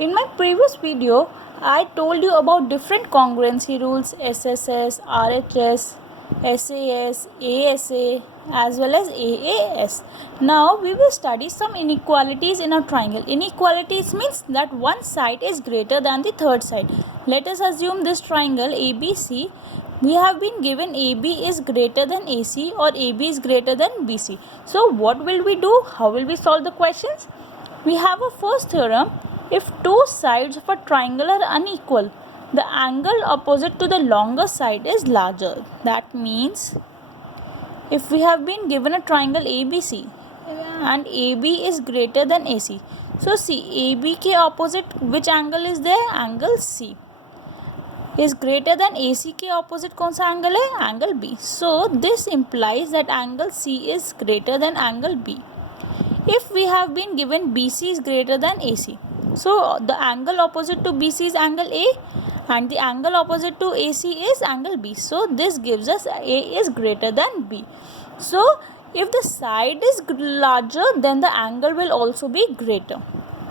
In my previous video, I told you about different congruency rules SSS, RHS, SAS, ASA as well as AAS. Now we will study some inequalities in a triangle. Inequalities means that one side is greater than the third side. Let us assume this triangle ABC. We have been given AB is greater than AC or AB is greater than BC. So what will we do? How will we solve the questions? We have a first theorem. If two sides of a triangle are unequal, the angle opposite to the longer side is larger. That means if we have been given a triangle ABC and AB is greater than AC. So see, AB के opposite which angle is there? Angle C. Is greater than AC के opposite कौन सा angle है? Angle B. So this implies that angle C is greater than angle B. If we have been given BC is greater than AC, so the angle opposite to BC is angle A and the angle opposite to AC is angle B. So this gives us A is greater than B. So if the side is larger, then the angle will also be greater.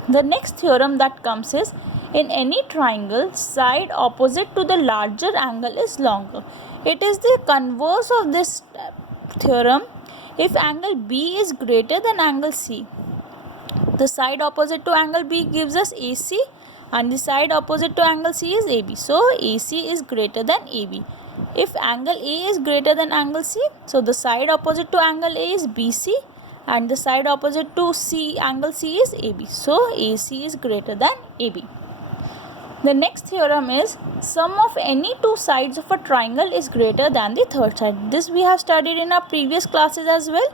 The next theorem that comes is, in any triangle, side opposite to the larger angle is longer. It is the converse of this theorem. If angle B is greater than angle C, the side opposite to angle B gives us AC and the side opposite to angle C is AB. So AC is greater than AB. If angle A is greater than angle C, so the side opposite to angle A is BC and the side opposite to angle C is AB. So AC is greater than AB. The next theorem is, sum of any two sides of a triangle is greater than the third side. This we have studied in our previous classes as well.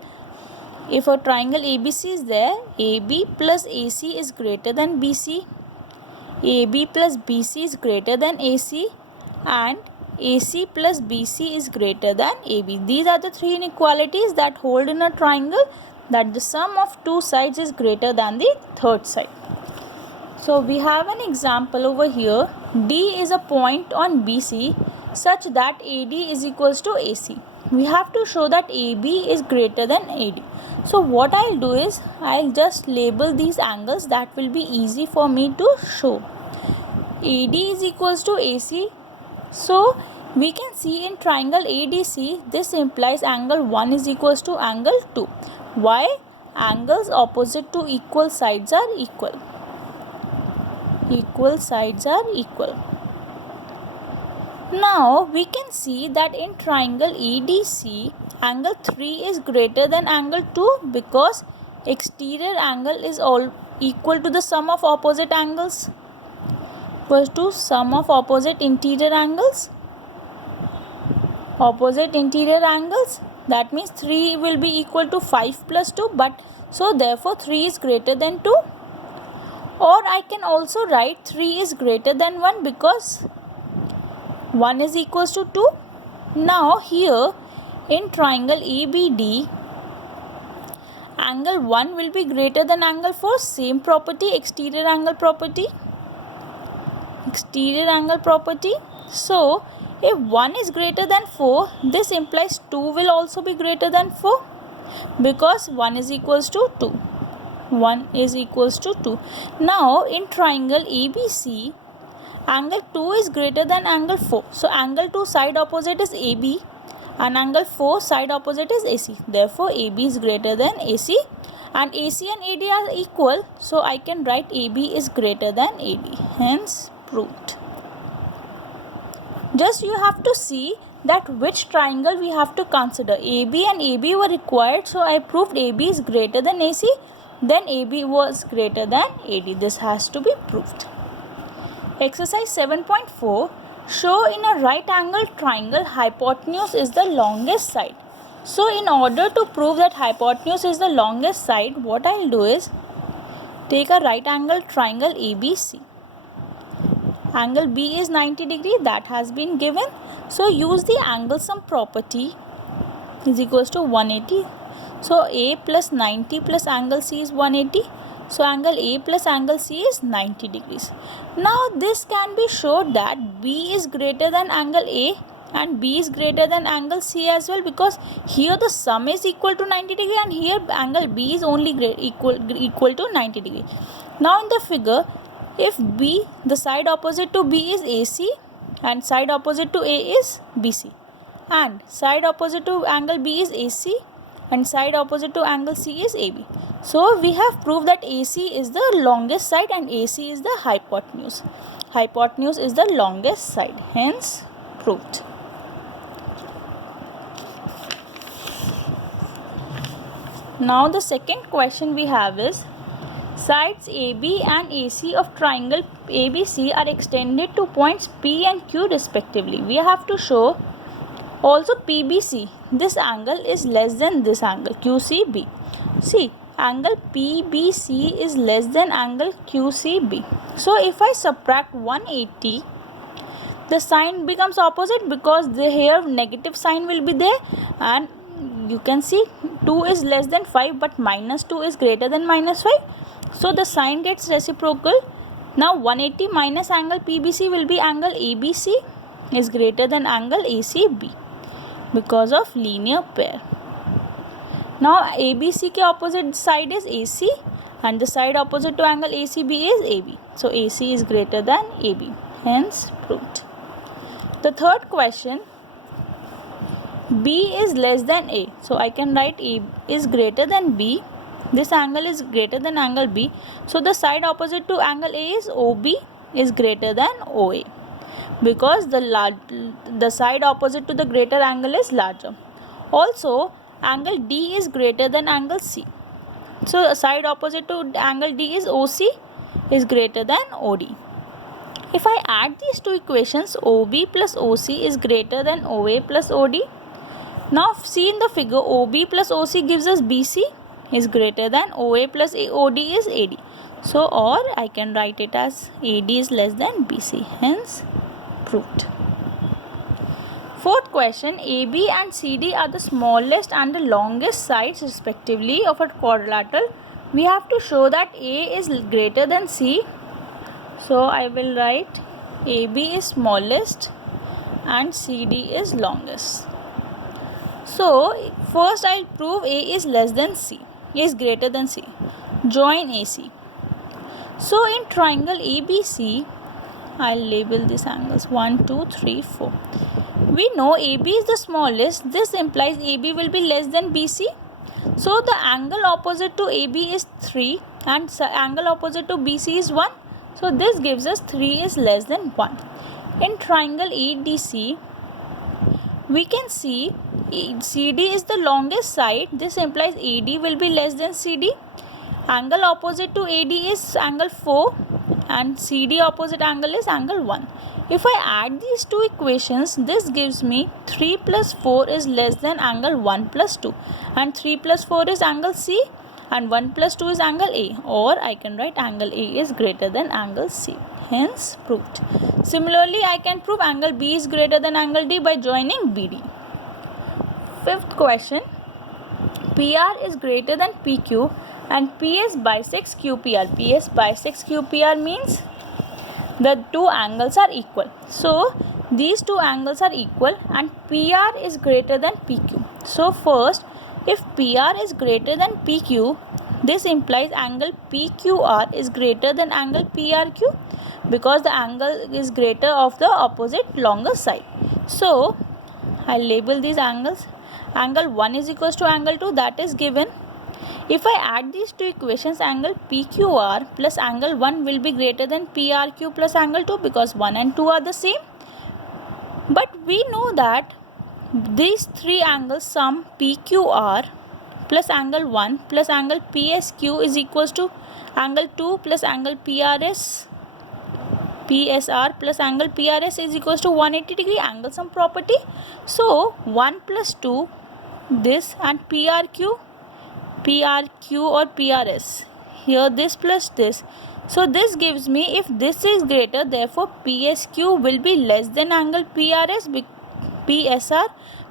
If a triangle ABC is there, AB plus AC is greater than BC, AB plus BC is greater than AC and AC plus BC is greater than AB. These are the three inequalities that hold in a triangle, that the sum of two sides is greater than the third side. So we have an example over here. D is a point on BC such that AD is equals to AC. We have to show that AB is greater than AD. So what I'll do is, I'll just label these angles. That will be easy for me to show. AD is equals to AC. So we can see in triangle ADC, this implies angle 1 is equals to angle 2. Why? Angles opposite to equal sides are equal. Equal sides are equal. Now we can see that in triangle ADC, angle 3 is greater than angle 2 because exterior angle is all equal to the sum of opposite angles, equals to sum of opposite interior angles. Opposite interior angles, that means 3 will be equal to 5 plus 2, but so therefore 3 is greater than 2. Or I can also write 3 is greater than 1 because 1 is equals to 2. Now here in triangle ABD, angle 1 will be greater than angle 4. Same property, exterior angle property. Exterior angle property. So if 1 is greater than 4, this implies 2 will also be greater than 4 because 1 is equals to 2. 1 is equals to 2. Now in triangle ABC, angle 2 is greater than angle 4. So angle 2 side opposite is AB and angle 4 side opposite is AC. Therefore AB is greater than AC and AC and AD are equal. So I can write AB is greater than AD. Hence proved. Just you have to see that which triangle we have to consider. AB and AB were required, so I proved AB is greater than AC. Then AB was greater than AD. This has to be proved. Exercise 7.4. Show in a right angle triangle hypotenuse is the longest side. So in order to prove that hypotenuse is the longest side, what I will do is take a right angle triangle ABC. Angle B is 90 degree, that has been given. So use the angle sum property is equals to 180. So A plus 90 plus angle C is 180. So angle A plus angle C is 90 degrees. Now this can be showed that B is greater than angle A and B is greater than angle C as well, because here the sum is equal to 90 degree and here angle B is only equal to 90 degree. Now in the figure, If B, the side opposite to B is AC and side opposite to A is BC, and side opposite to angle B is AC and side opposite to angle C is AB. So we have proved that AC is the longest side and AC is the hypotenuse. Hypotenuse is the longest side, hence proved. Now the second question we have is, sides AB and AC of triangle ABC are extended to points P and Q respectively. We have to show also PBC, this angle is less than this angle QCB. See, angle PBC is less than angle QCB. So if I subtract 180, the sign becomes opposite because here negative sign will be there, and you can see 2 is less than 5 but minus 2 is greater than minus 5. So the sign gets reciprocal. Now 180 minus angle PBC will be angle ABC is greater than angle ACB because of linear pair. Now ABC के opposite side is AC and the side opposite to angle ACB is AB. So AC is greater than AB, hence proved. The third question, B is less than A. So I can write A is greater than B. This angle is greater than angle B. So the side opposite to angle A is OB is greater than OA because the side opposite to the greater angle is larger. Also, angle D is greater than angle C. So the side opposite to angle D is OC is greater than OD. If I add these two equations, OB plus OC is greater than OA plus OD. Now see in the figure, OB plus OC gives us BC is greater than OA plus OD is AD. So, or I can write it as AD is less than BC, hence proved. Fourth question, AB and CD are the smallest and the longest sides respectively of a quadrilateral. We have to show that A is greater than C. So I will write AB is smallest and CD is longest. So first I will prove A is less than C, A is greater than C. Join AC. So in triangle ABC, I will label these angles 1, 2, 3, 4. We know AB is the smallest. This implies AB will be less than BC. So the angle opposite to AB is 3 and angle opposite to BC is 1. So this gives us 3 is less than 1. In triangle ADC, we can see CD is the longest side. This implies AD will be less than CD. Angle opposite to AD is angle 4 and CD opposite angle is angle 1. If I add these two equations, this gives me 3 plus 4 is less than angle 1 plus 2 and 3 plus 4 is angle C and 1 plus 2 is angle A, or I can write angle A is greater than angle C, hence proved. Similarly, I can prove angle B is greater than angle D by joining BD. Fifth question, PR is greater than PQ and PS bisects QPR. PS bisects QPR means the two angles are equal. So these two angles are equal and PR is greater than PQ. So first, if PR is greater than PQ, this implies angle PQR is greater than angle PRQ because the angle is greater of the opposite longer side. So I label these angles. Angle 1 is equals to angle 2, that is given. If I add these two equations, angle PQR plus angle 1 will be greater than PRQ plus angle 2 because 1 and 2 are the same. But we know that these three angles sum PQR plus angle 1 plus angle PSQ is equals to angle 2 plus angle PSR plus angle PRS is equals to 180 degree angle sum property. So 1 plus 2 this and PRQ or PRS, here this plus this. So this gives me, if this is greater, therefore PSQ will be less than angle PSR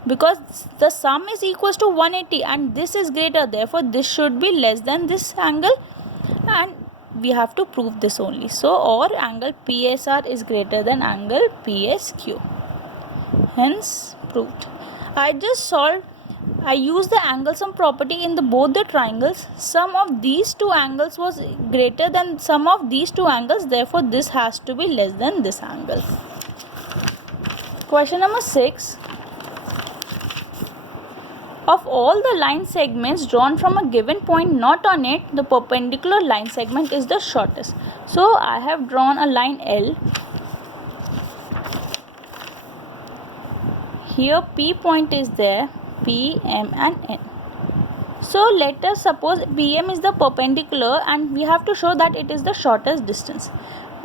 because the sum is equals to 180 and this is greater, therefore this should be less than this angle and we have to prove this only. So or angle PSR is greater than angle PSQ, hence proved. I just solved I use the angle sum property in both the triangles. Sum of these two angles was greater than sum of these two angles, therefore this has to be less than this angle. Question number 6. Of all the line segments drawn from a given point not on it, the perpendicular line segment is the shortest. So I have drawn a line L. Here P point is there, P, M and N. So let us suppose PM is the perpendicular and we have to show that it is the shortest distance.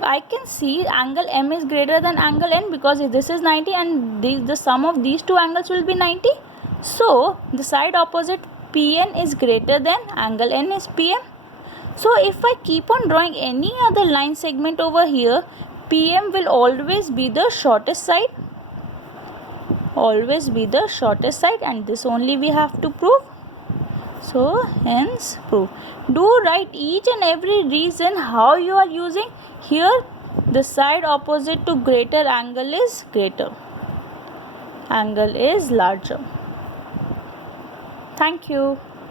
I can see angle M is greater than angle N because this is 90 and the sum of these two angles will be 90. So the side opposite PN is greater than angle N is PM. So if I keep on drawing any other line segment over here, PM will always be the shortest side. Always be the shortest side, and this only we have to prove. So hence prove. Do write each and every reason how you are using. Here the side opposite to greater angle is greater. Angle is larger. Thank you.